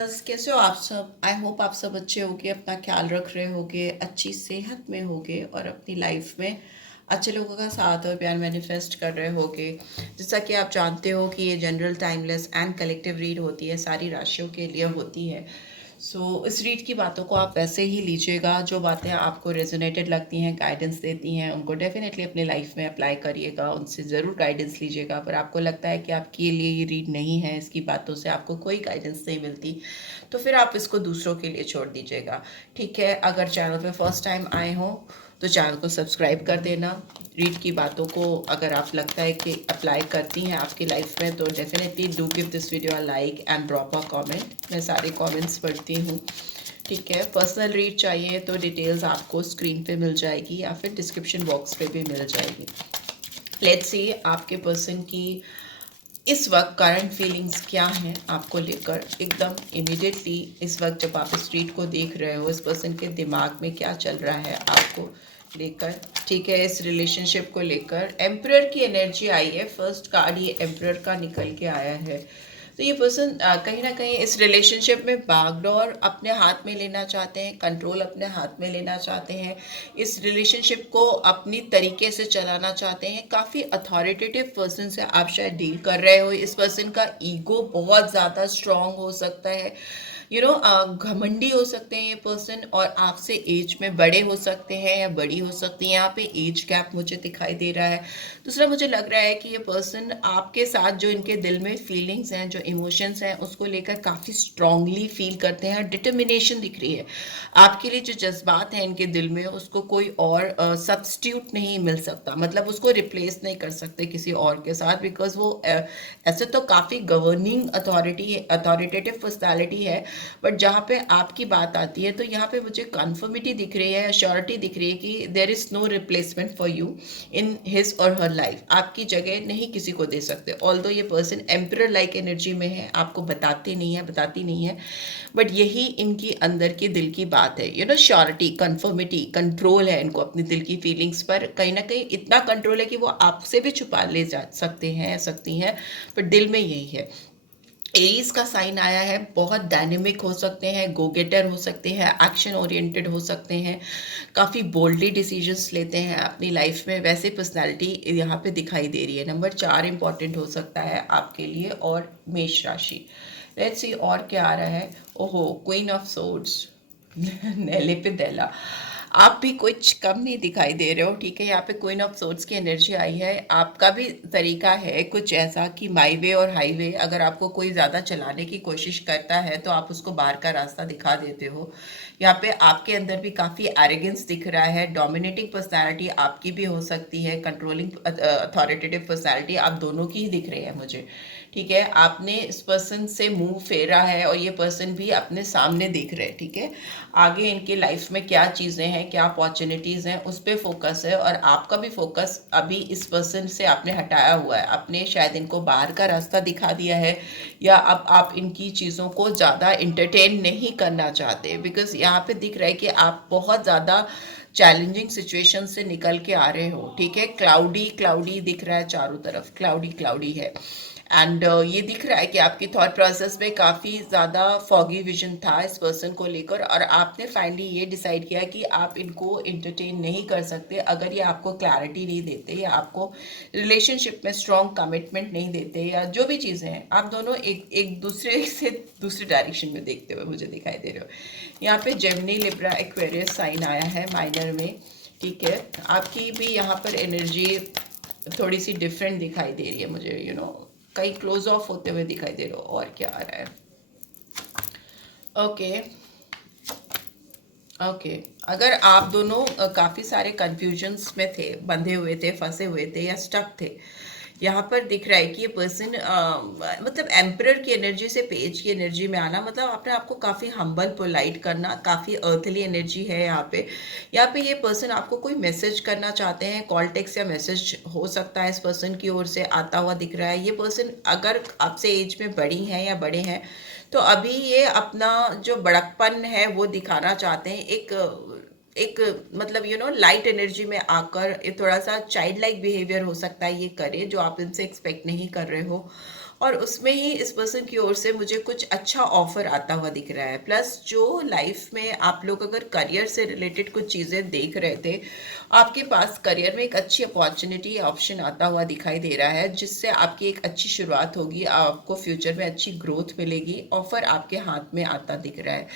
बस कैसे हो आप सब। आई होप आप सब अच्छे होगे, अपना ख्याल रख रहे होगे, अच्छी सेहत में होगे और अपनी लाइफ में अच्छे लोगों का साथ और प्यार मैनिफेस्ट कर रहे होगे। जैसा कि आप जानते हो कि ये general timeless and collective read होती है, सारी राशियों के लिए होती है। इस रीड की बातों को आप वैसे ही लीजिएगा, जो बातें आपको रेजोनेटेड लगती हैं, गाइडेंस देती हैं, उनको डेफिनेटली अपनी लाइफ में अप्लाई करिएगा, उनसे ज़रूर गाइडेंस लीजिएगा। पर आपको लगता है कि आपके लिए ये रीड नहीं है, इसकी बातों से आपको कोई गाइडेंस नहीं मिलती, तो फिर आप इसको दूसरों के लिए छोड़ दीजिएगा। ठीक है, अगर चैनल पे फर्स्ट टाइम आए हों तो चैनल को सब्सक्राइब कर देना। रीड की बातों को अगर आप लगता है कि अप्लाई करती हैं आपकी लाइफ में, तो definitely do give this video a like and drop a comment. मैं सारे कमेंट्स पढ़ती हूँ। ठीक है, पर्सनल रीड चाहिए तो डिटेल्स आपको स्क्रीन पे मिल जाएगी या फिर डिस्क्रिप्शन बॉक्स पे भी मिल जाएगी। लेट्स सी आपके पर्सन की इस वक्त करंट फीलिंग्स क्या हैं आपको लेकर, एकदम इमीडिएटली इस वक्त जब आप इस रीड को देख रहे हो, इस पर्सन के दिमाग में क्या चल रहा है आपको लेकर। ठीक है, इस रिलेशनशिप को लेकर एम्परर की एनर्जी आई है। फर्स्ट कार्ड ये एम्परर का निकल के आया है। तो ये पर्सन कहीं ना कहीं इस रिलेशनशिप में बागडोर अपने हाथ में लेना चाहते हैं, कंट्रोल अपने हाथ में लेना चाहते हैं, इस रिलेशनशिप को अपनी तरीके से चलाना चाहते हैं। काफ़ी अथॉरिटेटिव पर्सन से आप शायद डील कर रहे हो। इस पर्सन का ईगो बहुत ज़्यादा स्ट्रांग हो सकता है, घमंडी हो सकते हैं ये पर्सन, और आपसे एज में बड़े हो सकते हैं या बड़ी हो सकती हैं। यहाँ पे एज गैप मुझे दिखाई दे रहा है। दूसरा, मुझे लग रहा है कि ये पर्सन आपके साथ जो इनके दिल में फीलिंग्स हैं, जो इमोशंस हैं, उसको लेकर काफ़ी स्ट्रांगली फील करते हैं। डिटर्मिनेशन दिख रही है आपके लिए। जो जज्बात हैं इनके दिल में, उसको कोई और सब्स्टिट्यूट नहीं मिल सकता, मतलब उसको रिप्लेस नहीं कर सकते किसी और के साथ, बिकॉज वो ऐसे तो काफ़ी गवर्निंग अथॉरिटेटिव पर्सनैलिटी है, बट जहाँ पे आपकी बात आती है तो यहाँ पे मुझे कन्फर्मिटी दिख रही है, अश्योरिटी दिख रही है कि there is no replacement for you in his or her life. आपकी जगह नहीं किसी को दे सकते। ऑल्दो ये पर्सन एम्परर लाइक एनर्जी में है, आपको बताती नहीं है, बट यही इनकी अंदर की दिल की बात है। श्योरिटी, कन्फर्मिटी, कंट्रोल है इनको अपनी दिल की फीलिंग्स पर। कहीं ना कहीं इतना कंट्रोल है कि वो आपसे भी छुपा ले जा सकते हैं, सकती हैं, पर दिल में यही है। एरीज का साइन आया है। बहुत डायनेमिक हो सकते हैं, गो गेटर हो सकते हैं, एक्शन ओरिएंटेड हो सकते हैं, काफ़ी बोल्डली डिसीजंस लेते हैं अपनी लाइफ में। वैसे पर्सनालिटी यहाँ पे दिखाई दे रही है। नंबर 4 इंपॉर्टेंट हो सकता है आपके लिए। और मेष राशि, लेट्स सी और क्या आ रहा है। ओहो, क्वीन ऑफ सोर्ड्स नेले पे देला। आप भी कुछ कम नहीं दिखाई दे रहे हो। ठीक है, यहाँ पे क्वीन ऑफ सोर्ड्स की एनर्जी आई है। आपका भी तरीका है कुछ ऐसा कि माई वे और हाईवे, अगर आपको कोई ज़्यादा चलाने की कोशिश करता है तो आप उसको बाहर का रास्ता दिखा देते हो। यहाँ पे आपके अंदर भी काफ़ी एरोगेंस दिख रहा है। डोमिनेटिंग पर्सनैलिटी आपकी भी हो सकती है, कंट्रोलिंग अथॉरिटेटिव पर्सनैलिटी, आप दोनों की ही दिख रही है मुझे। ठीक है, आपने इस पर्सन से मुंह फेरा है और ये पर्सन भी अपने सामने देख रहे हैं। ठीक है, आगे इनके लाइफ में क्या चीज़ें हैं, क्या अपॉर्चुनिटीज़ हैं, उस पर फोकस है। और आपका भी फोकस अभी इस पर्सन से आपने हटाया हुआ है। आपने शायद इनको बाहर का रास्ता दिखा दिया है, या अब आप इनकी चीज़ों को ज़्यादा इंटरटेन नहीं करना चाहते, बिकॉज यहाँ पे दिख रहा है कि आप बहुत ज़्यादा चैलेंजिंग सिचुएशन से निकल के आ रहे हो। ठीक है, क्लाउडी क्लाउडी दिख रहा है, चारों तरफ क्लाउडी क्लाउडी है। एंड ये दिख रहा है कि आपकी थॉट प्रोसेस में काफ़ी ज़्यादा फॉगी विजन था इस पर्सन को लेकर, और आपने फाइनली ये डिसाइड किया कि आप इनको इंटरटेन नहीं कर सकते अगर ये आपको क्लैरिटी नहीं देते, या आपको रिलेशनशिप में स्ट्रॉन्ग कमिटमेंट नहीं देते, या जो भी चीज़ें हैं। आप दोनों एक एक दूसरे से दूसरी डायरेक्शन में देखते हुए मुझे दिखाई दे रहे हो। यहाँ पे जेमिनी, लिब्रा, एक्वेरियस साइन आया है माइनर में। ठीक है, आपकी भी यहाँ पर एनर्जी थोड़ी सी डिफरेंट दिखाई दे रही है मुझे। कहीं क्लोज ऑफ होते हुए दिखाई दे रहे हो। और क्या आ रहा है। ओके ओके, अगर आप दोनों काफ़ी सारे कंफ्यूजन्स में थे, बंधे हुए थे, फंसे हुए थे, या स्टक थे, यहाँ पर दिख रहा है कि ये पर्सन मतलब एम्परर की एनर्जी से पेज की एनर्जी में आना, मतलब आपने आपको काफ़ी हम्बल पोलाइट करना, काफ़ी अर्थली एनर्जी है यहाँ पे। ये पर्सन आपको कोई मैसेज करना चाहते हैं, कॉल टेक्स्ट या मैसेज हो सकता है इस पर्सन की ओर से आता हुआ दिख रहा है। ये पर्सन अगर आपसे एज में बड़ी हैं या बड़े हैं, तो अभी ये अपना जो बड़कपन है वो दिखाना चाहते हैं। एक मतलब लाइट एनर्जी में आकर ये थोड़ा सा चाइल्ड लाइक बिहेवियर हो सकता है ये करे, जो आप इनसे एक्सपेक्ट नहीं कर रहे हो। और उसमें ही इस पर्सन की ओर से मुझे कुछ अच्छा ऑफर आता हुआ दिख रहा है। प्लस जो लाइफ में आप लोग अगर करियर से रिलेटेड कुछ चीज़ें देख रहे थे, आपके पास करियर में एक अच्छी अपॉर्चुनिटी ऑप्शन आता हुआ दिखाई दे रहा है, जिससे आपकी एक अच्छी शुरुआत होगी, आपको फ्यूचर में अच्छी ग्रोथ मिलेगी, ऑफर आपके हाथ में आता दिख रहा है।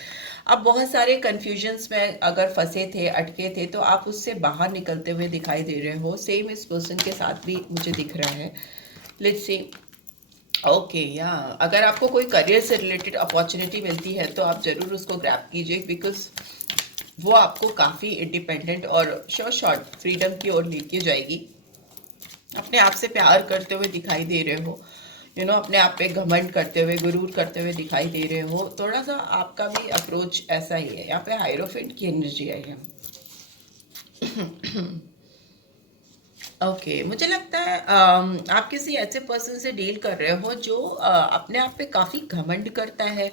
आप बहुत सारे कन्फ्यूजन्स में अगर फंसे थे, अटके थे, तो आप उससे बाहर निकलते हुए दिखाई दे रहे हो। सेम इस पर्सन के साथ भी मुझे दिख रहा है। Let's see. ओके, या अगर आपको कोई करियर से रिलेटेड अपॉर्चुनिटी मिलती है तो आप ज़रूर उसको ग्रैब कीजिए, बिकॉज वो आपको काफ़ी इंडिपेंडेंट और शॉर्ट फ्रीडम की ओर लेके जाएगी। अपने आप से प्यार करते हुए दिखाई दे रहे हो, अपने आप पे घमंड करते हुए, गुरूर करते हुए दिखाई दे रहे हो। थोड़ा सा आपका भी अप्रोच ऐसा ही है। यहाँ पे हायरोफेंट की एनर्जी आई है। ओके, मुझे लगता है आप किसी ऐसे पर्सन से डील कर रहे हो जो अपने आप पे काफ़ी घमंड करता है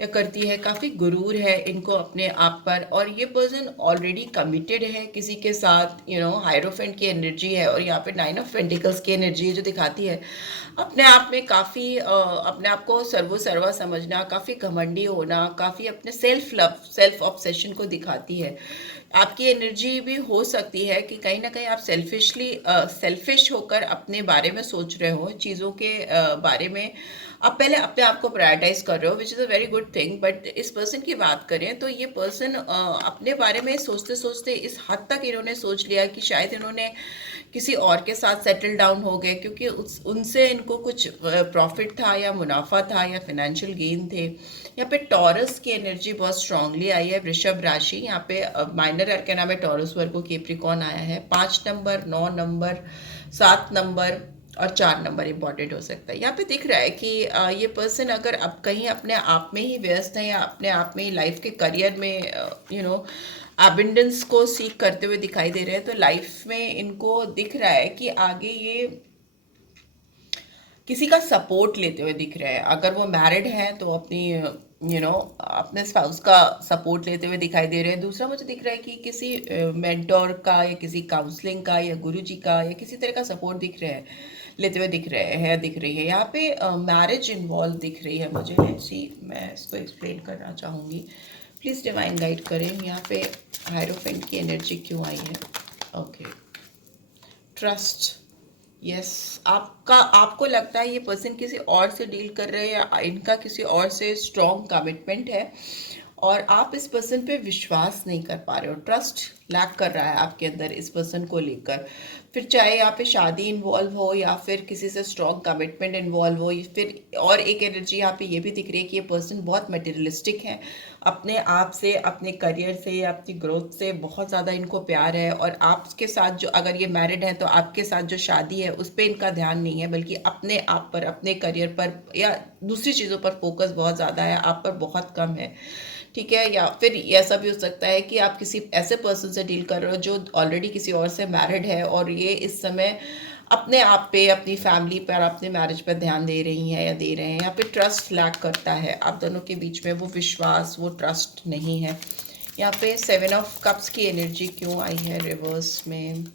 या करती है, काफ़ी गुरूर है इनको अपने आप पर, और ये पर्सन ऑलरेडी कमिटेड है किसी के साथ। हायरोफेंट की एनर्जी है और यहाँ पे 9 ऑफ पेंटिकल्स की एनर्जी है, जो दिखाती है अपने आप में काफ़ी अपने आप को सर्वा समझना, काफ़ी घमंडी होना, काफ़ी अपने सेल्फ लव, सेल्फ ऑब्सेशन को दिखाती है। आपकी एनर्जी भी हो सकती है कि कहीं ना कहीं आप सेल्फिश होकर अपने बारे में सोच रहे हो, चीज़ों के बारे में आप पहले अपने आप को प्रायोरिटाइज कर रहे हो, which is a very good thing. But इस पर्सन की बात करें तो ये पर्सन अपने बारे में सोचते सोचते इस हद तक इन्होंने सोच लिया कि शायद इन्होंने किसी और के साथ सेटल डाउन हो गए, क्योंकि उनसे इनको कुछ प्रॉफिट था या मुनाफा था या फाइनेंशियल गेन थे। यहाँ पे टॉरस की एनर्जी बहुत स्ट्रांगली आई है, वृषभ राशि। यहाँ पे माइनर अरकाना में टॉरस, वर्गो, केप्रिकॉन आया है। 5 नंबर, 9 नंबर, 7 नंबर और 4 नंबर इंपॉर्टेंट हो सकता है। यहाँ पे दिख रहा है कि ये पर्सन अगर अब कहीं अपने आप में ही व्यस्त है या अपने आप में ही लाइफ के करियर में एबिंडेंस को सीख करते हुए दिखाई दे रहे हैं, तो लाइफ में इनको दिख रहा है कि आगे ये किसी का सपोर्ट लेते हुए दिख रहे हैं। अगर वो मैरिड है तो अपनी अपने स्पाउस का सपोर्ट लेते हुए दिखाई दे रहे हैं। दूसरा मुझे दिख रहा है कि किसी मेंटोर का या किसी काउंसलिंग का या गुरुजी का या किसी तरह का सपोर्ट दिख रहे हैं, लेते हुए दिख रही है। यहाँ पे मैरिज इन्वॉल्व दिख रही है मुझे। लेट्स सी, मैं इसको एक्सप्लेन करना चाहूँगी। प्लीज़ डिवाइन गाइड करें। यहाँ पे हायरोफेंट की एनर्जी क्यों आई है? Okay, trust. यस, आपको लगता है ये पर्सन किसी और से डील कर रहे हैं या इनका किसी और से स्ट्रॉन्ग कमिटमेंट है, और आप इस पर्सन पे विश्वास नहीं कर पा रहे हो। ट्रस्ट लैक कर रहा है आपके अंदर इस पर्सन को लेकर। फिर चाहे यहाँ पे शादी इन्वॉल्व हो या फिर किसी से स्ट्रॉन्ग कमिटमेंट इन्वॉल्व हो, फिर और एक एनर्जी यहाँ पे ये भी दिख रही है कि ये पर्सन बहुत मटेरियलिस्टिक है। अपने आप से, अपने करियर से, अपनी ग्रोथ से बहुत ज़्यादा इनको प्यार है। और आपके साथ जो, अगर ये मैरिड है तो आपके साथ जो शादी है उस पर इनका ध्यान नहीं है, बल्कि अपने आप पर, अपने करियर पर या दूसरी चीज़ों पर फोकस बहुत ज़्यादा है, आप पर बहुत कम है। ठीक है। या फिर ऐसा भी हो सकता है कि आप किसी ऐसे पर्सन से डील कर रहे हो जो ऑलरेडी किसी और से मैरिड है, और ये इस समय अपने आप पे, अपनी फैमिली पर, अपने मैरिज पर ध्यान दे रही हैं या दे रहे हैं। यहाँ पे ट्रस्ट लैक करता है आप दोनों के बीच में, वो विश्वास, वो ट्रस्ट नहीं है। यहाँ पे 7 ऑफ कप्स की एनर्जी क्यों आई है रिवर्स में?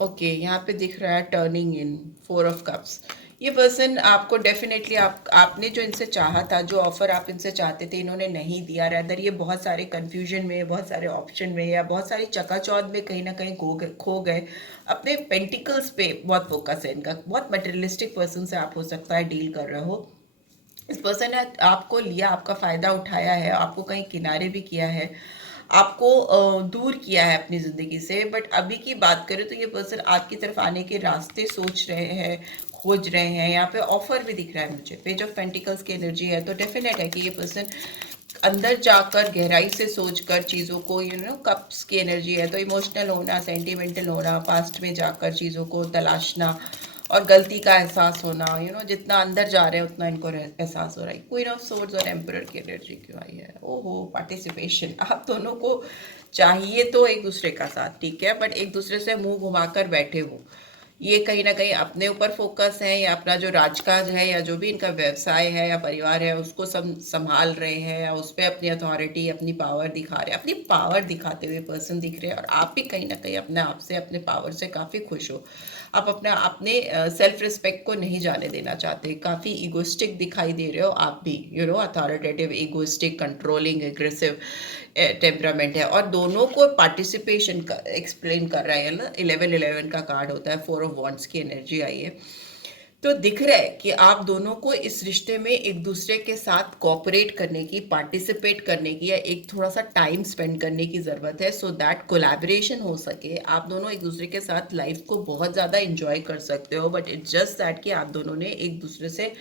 ओके, यहाँ पे दिख रहा है टर्निंग इन, 4 ऑफ कप्स। ये पर्सन आपको डेफिनेटली, आपने जो इनसे चाहा था, जो ऑफर आप इनसे चाहते थे, इन्होंने नहीं दिया। रैदर ये बहुत सारे कंफ्यूजन में, बहुत सारे ऑप्शन में या बहुत सारी चकाचौंध में कहीं ना कहीं खो गए। अपने पेंटिकल्स पे बहुत फोकस है इनका। बहुत मटेरियलिस्टिक पर्सन से आप हो सकता है डील कर रहे हो। इस पर्सन ने आपको लिया, आपका फ़ायदा उठाया है, आपको कहीं किनारे भी किया है, आपको दूर किया है अपनी ज़िंदगी से। बट अभी की बात करें तो ये पर्सन आपकी तरफ आने के रास्ते सोच रहे हैं, खोज रहे हैं। यहाँ पे ऑफर भी दिख रहा है मुझे। पेज ऑफ पेंटिकल्स की एनर्जी है, तो डेफिनेट है कि ये पर्सन अंदर जाकर गहराई से सोचकर चीज़ों को, कप्स की एनर्जी है, तो इमोशनल होना, सेंटिमेंटल होना, पास्ट में जाकर चीज़ों को तलाशना और गलती का एहसास होना। जितना अंदर जा रहे हैं उतना इनको एहसास हो रहा है। क्वीन ऑफ सोर्ड्स और एम्परर की एनर्जी क्यों आई है? ओहो, पार्टिसिपेशन। आप दोनों को चाहिए तो एक दूसरे का साथ, ठीक है, बट एक दूसरे से मुंह घुमाकर बैठे हो। ये कहीं ना कहीं अपने ऊपर फोकस है, या अपना जो राजकाज है या जो भी इनका व्यवसाय है या परिवार है उसको संभाल रहे हैं, या उस पर अपनी अथॉरिटी अपनी पावर दिखा रहे हैं, अपनी पावर दिखाते हुए पर्सन दिख रहे हैं। और आप भी कहीं ना कहीं अपने आप से अपने पावर से काफ़ी खुश हो। आप अपने सेल्फ रिस्पेक्ट को नहीं जाने देना चाहते, काफ़ी ईगोइस्टिक दिखाई दे रहे हो आप भी, authoritative, egoistic, controlling, aggressive temperament है। और दोनों को पार्टिसिपेशन का एक्सप्लेन कर रहा है ना, 11-11 का कार्ड होता है, 4 ऑफ वॉन्ड्स की एनर्जी आई है। तो दिख रहा है कि आप दोनों को इस रिश्ते में एक दूसरे के साथ कोऑपरेट करने की, पार्टिसिपेट करने की, या एक थोड़ा सा टाइम स्पेंड करने की ज़रूरत है, सो दैट कोलैबोरेशन हो सके। आप दोनों एक दूसरे के साथ लाइफ को बहुत ज़्यादा इंजॉय कर सकते हो, बट इट्स जस्ट दैट कि आप दोनों ने एक दूसरे से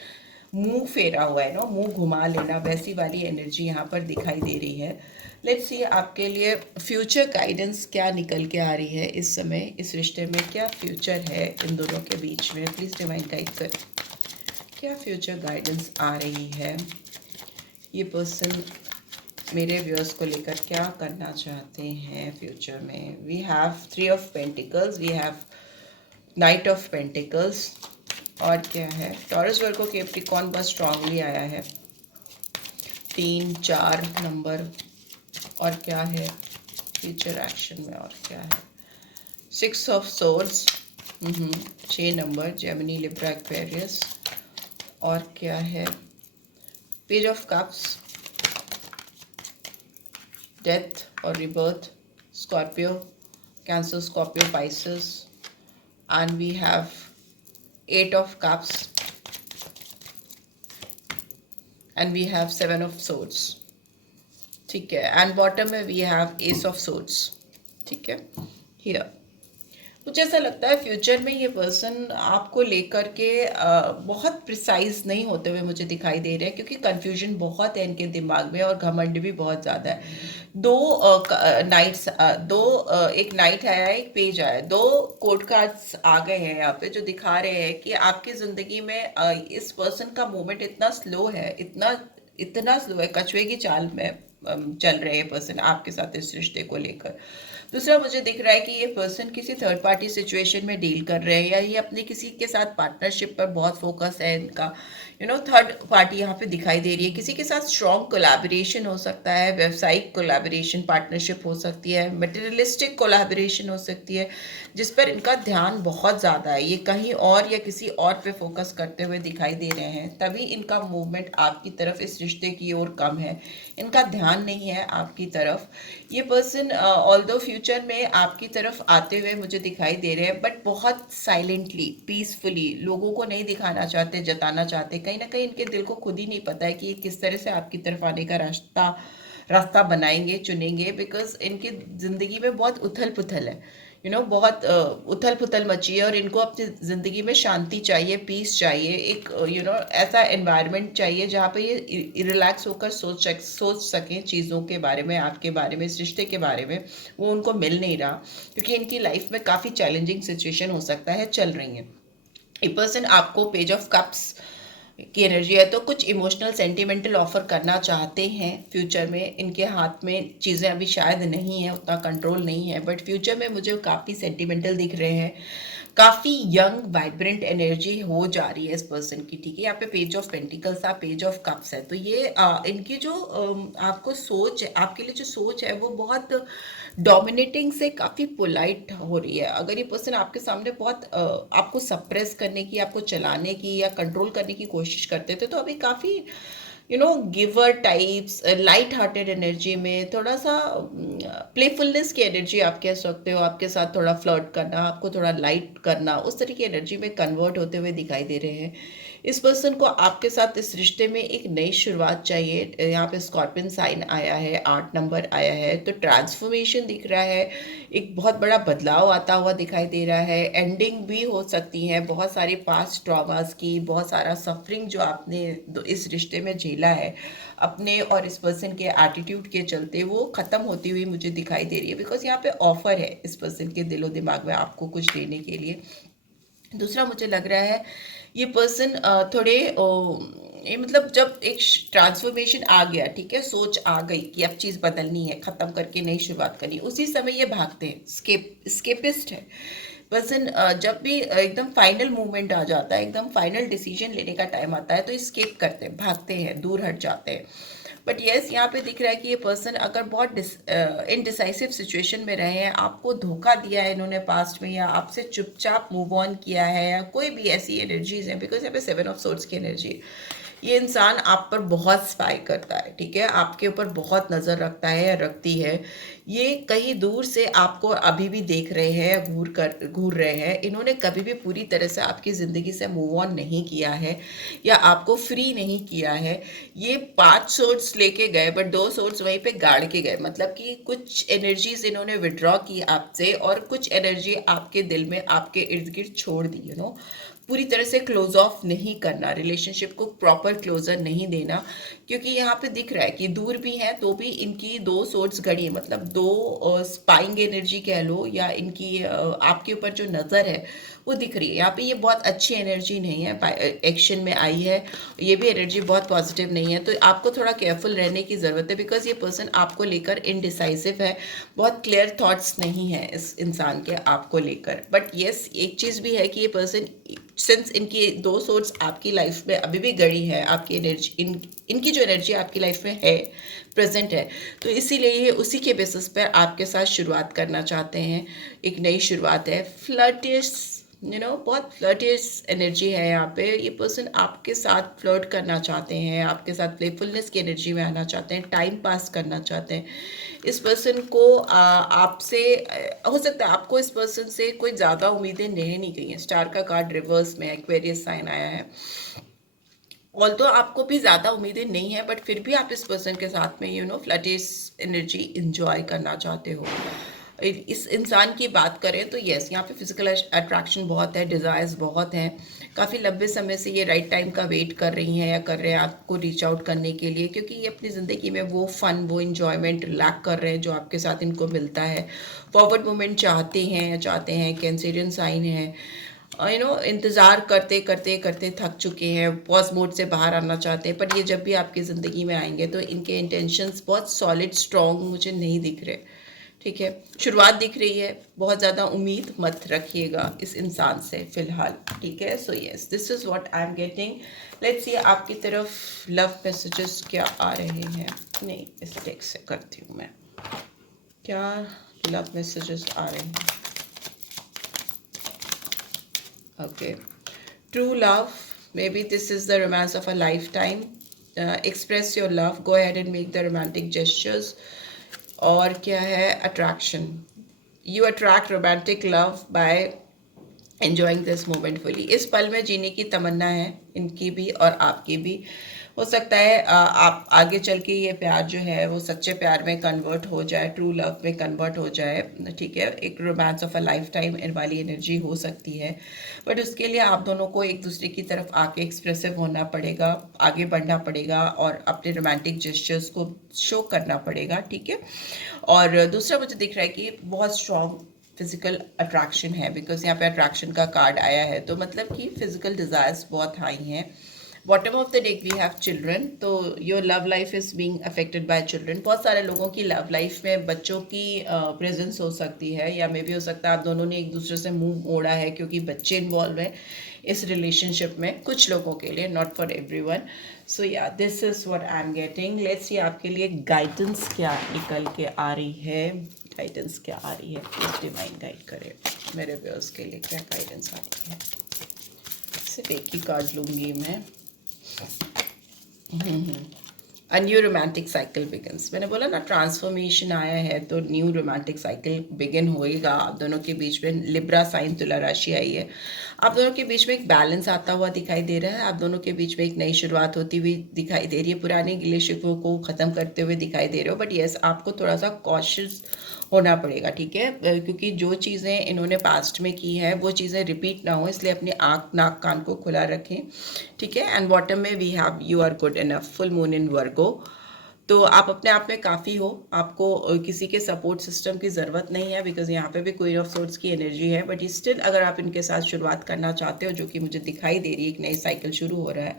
मुंह फेरा हुआ है ना, मुंह घुमा लेना, वैसी वाली एनर्जी यहाँ पर दिखाई दे रही है। लेट्स सी आपके लिए फ्यूचर गाइडेंस क्या निकल के आ रही है इस समय, इस रिश्ते में क्या फ्यूचर है इन दोनों के बीच में। प्लीज़ डिवाइन गाइड कर, क्या फ्यूचर गाइडेंस आ रही है। ये पर्सन मेरे व्यूअर्स को लेकर क्या करना चाहते हैं फ्यूचर में। We have 3 of pentacles, we have knight of pentacles, और क्या है, टॉरस, वर्गो, कैप्रिकॉर्न बहुत स्ट्रांगली आया है, 3-4 नंबर। और क्या है फ्यूचर एक्शन में, और क्या है, 6 of swords, 6 number, Gemini, Libra, Aquarius. और क्या है, पेज ऑफ कप्स, डेथ और rebirth, Scorpio, Cancer, Scorpio, Pisces, and we have 8 of cups, and we have 7 of swords. ठीक है, एंड बॉटम में we have ace of swords. ठीक है, here मुझे ऐसा लगता है फ्यूचर में ये पर्सन आपको लेकर के बहुत प्रिसाइज नहीं होते हुए मुझे दिखाई दे रहे हैं, क्योंकि कंफ्यूजन बहुत है इनके दिमाग में और घमंड भी बहुत ज़्यादा है। नाइट्स, एक नाइट आया है, एक पेज आया है, 2 कोर्ट कार्ड्स आ गए हैं यहाँ पे, जो दिखा रहे हैं कि आपकी ज़िंदगी में इस पर्सन का मूवमेंट इतना स्लो है, इतना स्लो है, कछुए की चाल में चल रहे हैं पर्सन आपके साथ इस रिश्ते को लेकर। दूसरा मुझे दिख रहा है कि ये पर्सन किसी थर्ड पार्टी सिचुएशन में डील कर रहे हैं, या ये अपने किसी के साथ पार्टनरशिप पर बहुत फोकस है इनका। थर्ड पार्टी यहाँ पे दिखाई दे रही है, किसी के साथ स्ट्रॉन्ग कोलैबोरेशन हो सकता है, व्यावसायिक कोलैबोरेशन, पार्टनरशिप हो सकती है, मटेरियलिस्टिक कोलैबोरेशन हो सकती है, जिस पर इनका ध्यान बहुत ज़्यादा है। ये कहीं और या किसी और पे फोकस करते हुए दिखाई दे रहे हैं, तभी इनका मूवमेंट आपकी तरफ, इस रिश्ते की ओर कम है, इनका ध्यान नहीं है आपकी तरफ। ये पर्सन ऑल्दो फ्यूचर में आपकी तरफ आते हुए मुझे दिखाई दे रहे हैं, बट बहुत साइलेंटली, पीसफुली, लोगों को नहीं दिखाना चाहते, जताना चाहते। कहीं ना कहीं इनके दिल को खुद ही नहीं पता है कि ये किस तरह से आपकी तरफ आने का रास्ता बनाएंगे, चुनेंगे, बिकॉज इनकी ज़िंदगी में बहुत उथल पुथल है, बहुत उथल पुथल मची है, और इनको अपनी ज़िंदगी में शांति चाहिए, पीस चाहिए, एक ऐसा एनवायरनमेंट चाहिए जहाँ पे ये रिलैक्स होकर सोच सकें चीज़ों के बारे में, आपके बारे में, इस रिश्ते के बारे में। वो उनको मिल नहीं रहा, क्योंकि इनकी लाइफ में काफ़ी चैलेंजिंग सिचुएशन हो सकता है, चल रही हैं। ए पर्सन आपको पेज ऑफ कप्स की एनर्जी है, तो कुछ इमोशनल सेंटिमेंटल ऑफर करना चाहते हैं फ्यूचर में। इनके हाथ में चीज़ें अभी शायद नहीं है, उतना कंट्रोल नहीं है, बट फ्यूचर में मुझे काफ़ी सेंटिमेंटल दिख रहे हैं, काफ़ी यंग वाइब्रेंट एनर्जी हो जा रही है इस पर्सन की। ठीक है, यहाँ पे पेज ऑफ पेंटिकल्स था, पेज ऑफ कप्स है, तो ये इनकी जो आपको सोच है, आपके लिए जो सोच है, वो बहुत डोमिनेटिंग से काफ़ी पोलाइट हो रही है। अगर ये पर्सन आपके सामने बहुत आपको सप्रेस करने की, आपको चलाने की या कंट्रोल करने की कोशिश करते थे, तो अभी काफ़ी giver types, light hearted energy में, थोड़ा सा प्लेफुलनेस की एनर्जी आप कह सकते हो, आपके साथ थोड़ा फ्लर्ट करना, आपको थोड़ा लाइट करना, उस तरह की एनर्जी में कन्वर्ट होते हुए दिखाई दे रहे हैं। इस पर्सन को आपके साथ इस रिश्ते में एक नई शुरुआत चाहिए। यहाँ पे स्कॉर्पियन साइन आया है, 8 नंबर आया है, तो ट्रांसफॉर्मेशन दिख रहा है, एक बहुत बड़ा बदलाव आता हुआ दिखाई दे रहा है। एंडिंग भी हो सकती है बहुत सारे पास्ट ट्रॉमास की, बहुत सारा सफरिंग जो आपने इस रिश्ते में झेला है अपने और इस पर्सन के एटीट्यूड के चलते, वो ख़त्म होती हुई मुझे दिखाई दे रही है, बिकॉज यहाँ पे ऑफर है इस पर्सन के दिलो दिमाग में आपको कुछ देने के लिए। दूसरा मुझे लग रहा है ये पर्सन थोड़े ये मतलब जब एक ट्रांसफॉर्मेशन आ गया, ठीक है, सोच आ गई कि अब चीज़ बदलनी है, ख़त्म करके नई शुरुआत करनी, उसी समय ये भागते हैं, स्केपिस्ट है। पर्सन जब भी एकदम फाइनल मूवमेंट आ जाता है, एकदम फाइनल डिसीजन लेने का टाइम आता है, तो स्किप करते हैं, भागते हैं, दूर हट जाते हैं। बट येस, यहाँ पे दिख रहा है कि ये पर्सन अगर बहुत इनडिसाइसिव सिचुएशन में रहे हैं, आपको धोखा दिया है इन्होंने पास्ट में, या आपसे चुपचाप मूव ऑन किया है, या कोई भी ऐसी एनर्जीज हैं, बिकॉज यहाँ पे 7 ऑफ सोर्ड्स की एनर्जी, ये इंसान आप पर बहुत स्पाई करता है, ठीक है, आपके ऊपर बहुत नज़र रखता है या रखती है। ये कहीं दूर से आपको अभी भी देख रहे हैं या घूर रहे हैं। इन्होंने कभी भी पूरी तरह से आपकी ज़िंदगी से मूव ऑन नहीं किया है या आपको फ्री नहीं किया है। ये 5 सोर्ड्स लेके गए, बट 2 सोर्ड्स वहीं पे गाड़ के गए, मतलब कि कुछ एनर्जीज इन्होंने विड्रॉ की आपसे, और कुछ एनर्जी आपके दिल में, आपके इर्द गिर्द छोड़ दी, पूरी तरह से क्लोज ऑफ नहीं करना, रिलेशनशिप को प्रॉपर क्लोजर नहीं देना, क्योंकि यहाँ पे दिख रहा है कि दूर भी है तो भी इनकी 2 सोर्ड्स गड़ी है, मतलब 2 स्पाइंग एनर्जी कह लो, या इनकी आपके ऊपर जो नज़र है वो दिख रही है। यहाँ पे ये बहुत अच्छी एनर्जी नहीं है, एक्शन में आई है, ये भी एनर्जी बहुत पॉजिटिव नहीं है, तो आपको थोड़ा केयरफुल रहने की ज़रूरत है, बिकॉज ये पर्सन आपको लेकर इनडिसाइसिव है, बहुत क्लियर थॉट्स नहीं है इस इंसान के आपको लेकर। बट येस, एक चीज़ भी है कि ये पर्सन, सिंस इनकी 2 सोर्स आपकी लाइफ में अभी भी गड़ी है, आपकी एनर्जी, इनकी जो एनर्जी आपकी लाइफ में है, प्रेजेंट है, तो इसीलिए ये उसी के बेसिस पर आपके साथ शुरुआत करना चाहते हैं, एक नई शुरुआत है। फ्लर्टियस, बहुत फ्लर्टियस एनर्जी है यहाँ पे। ये पर्सन आपके साथ फ्लर्ट करना चाहते हैं, आपके साथ प्लेफुलनेस की एनर्जी में आना चाहते हैं, टाइम पास करना चाहते हैं। इस पर्सन को आपसे, हो सकता है आपको इस पर्सन से कोई ज़्यादा उम्मीदें नहीं गई हैं। स्टार का कार्ड रिवर्स में, एक्वेरियस साइन आया है। ऑल्दो आपको भी ज़्यादा उम्मीदें नहीं है, बट फिर भी आप इस पर्सन के साथ में फ्लर्टियस एनर्जी इंजॉय करना चाहते हो। इस इंसान की बात करें तो यस, यहाँ पे फिजिकल अट्रैक्शन बहुत है, डिज़ायर्स बहुत हैं, काफ़ी लंबे समय से ये राइट टाइम का वेट कर रही हैं या कर रहे हैं आपको रीच आउट करने के लिए, क्योंकि ये अपनी ज़िंदगी में वो फन, वो इन्जॉयमेंट लैक कर रहे हैं जो आपके साथ इनको मिलता है। फॉरवर्ड मूवमेंट चाहते हैं, या चाहते हैं, कैंसेरियन साइन है, इंतज़ार करते करते करते थक चुके हैं, पॉज मोड से बाहर आना चाहते हैं, पर ये जब भी आपकी ज़िंदगी में आएंगे तो इनके इंटेंशंस बहुत सॉलिड, स्ट्रॉन्ग मुझे नहीं दिख रहे, ठीक है। शुरुआत दिख रही है, बहुत ज़्यादा उम्मीद मत रखिएगा इस इंसान से फ़िलहाल, ठीक है। So yes, this is what I am getting. Let's सी आपकी तरफ लव मैसेजेस क्या आ रहे हैं। नहीं, इस टेक से करती हूँ मैं, क्या लव मैसेजेस आ रहे हैं। Okay, true love, maybe this is the romance of a lifetime. Express your love, go ahead and make the romantic gestures. और क्या है, attraction, you attract romantic love by enjoying this moment fully. इस पल में जीने की तमन्ना है इनकी भी और आपकी भी। हो सकता है आप आगे चल के ये प्यार जो है वो सच्चे प्यार में कन्वर्ट हो जाए, ट्रू लव में कन्वर्ट हो जाए, ठीक है। एक romance of a life time वाली एनर्जी हो सकती है, बट उसके लिए आप दोनों को एक दूसरे की तरफ आके एक्सप्रेसिव होना पड़ेगा, आगे बढ़ना पड़ेगा और अपने रोमांटिक जेस्चर्स को शो करना पड़ेगा, ठीक है। और दूसरा मुझे दिख रहा है कि बहुत स्ट्रॉन्ग फिजिकल अट्रैक्शन है, बिकॉज यहाँ पे अट्रैक्शन का कार्ड आया है, तो मतलब कि फिजिकल डिज़ायर्स बहुत हाई हैं। Bottom of the deck we have children, तो your love life is being affected by children. बहुत सारे लोगों की लव लाइफ में बच्चों की प्रेजेंस हो सकती है, या मे भी हो सकता है आप दोनों ने एक दूसरे से मुंह मोड़ा है क्योंकि बच्चे इन्वॉल्व हैं इस रिलेशनशिप में, कुछ लोगों के लिए, not for everyone. So yeah, this is what I am getting. Let's see आपके लिए गाइडेंस क्या निकल के आ रही है, गाइडेंस क्या आ रही है, प्लीज डिवाइन गाइड करे मेरे व्यूअर्स के लिए, क्या गाइडेंस आ रही है। सिर्फ एक ही कार्ड लूँगी मैं। A new romantic cycle begins, मैंने बोला ना ट्रांसफॉर्मेशन आया है, तो न्यू रोमांटिक साइकिल बिगिन होएगा आप दोनों के बीच में। लिब्रा साइन, तुला राशि आई है, आप दोनों के बीच में एक बैलेंस आता हुआ दिखाई दे रहा है, आप दोनों के बीच में एक नई शुरुआत होती हुई दिखाई दे रही है, पुराने गिले शिकवों को ख़त्म करते हुए दिखाई दे रहे हो। बट येस, आपको थोड़ा सा कॉशियस होना पड़ेगा, ठीक है, क्योंकि जो चीज़ें इन्होंने पास्ट में की हैं वो चीज़ें रिपीट ना हो, इसलिए अपनी आँख नाक कान को खुला रखें, ठीक है। एंड बॉटम में we have you are good enough, full moon in Virgo, तो आप अपने आप में काफ़ी हो, आपको किसी के सपोर्ट सिस्टम की ज़रूरत नहीं है, बिकॉज यहाँ पे भी क्वीन ऑफ सोर्ड्स की एनर्जी है। बट स्टिल अगर आप इनके साथ शुरुआत करना चाहते हो, जो कि मुझे दिखाई दे रही है, एक नई साइकिल शुरू हो रहा है,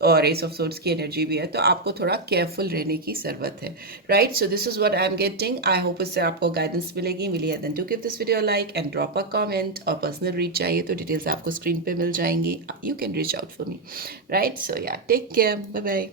और एस ऑफ सोर्ड्स की एनर्जी भी है, तो आपको थोड़ा केयरफुल रहने की ज़रूरत है, right? So this is what I am getting. I hope इससे आपको गाइडेंस मिली है then do give this video like and drop a comment, और पर्सनल रीच चाहिए तो डिटेल्स आपको स्क्रीन पे मिल जाएंगी, you can reach out for me, right? So yeah, take care, bye bye.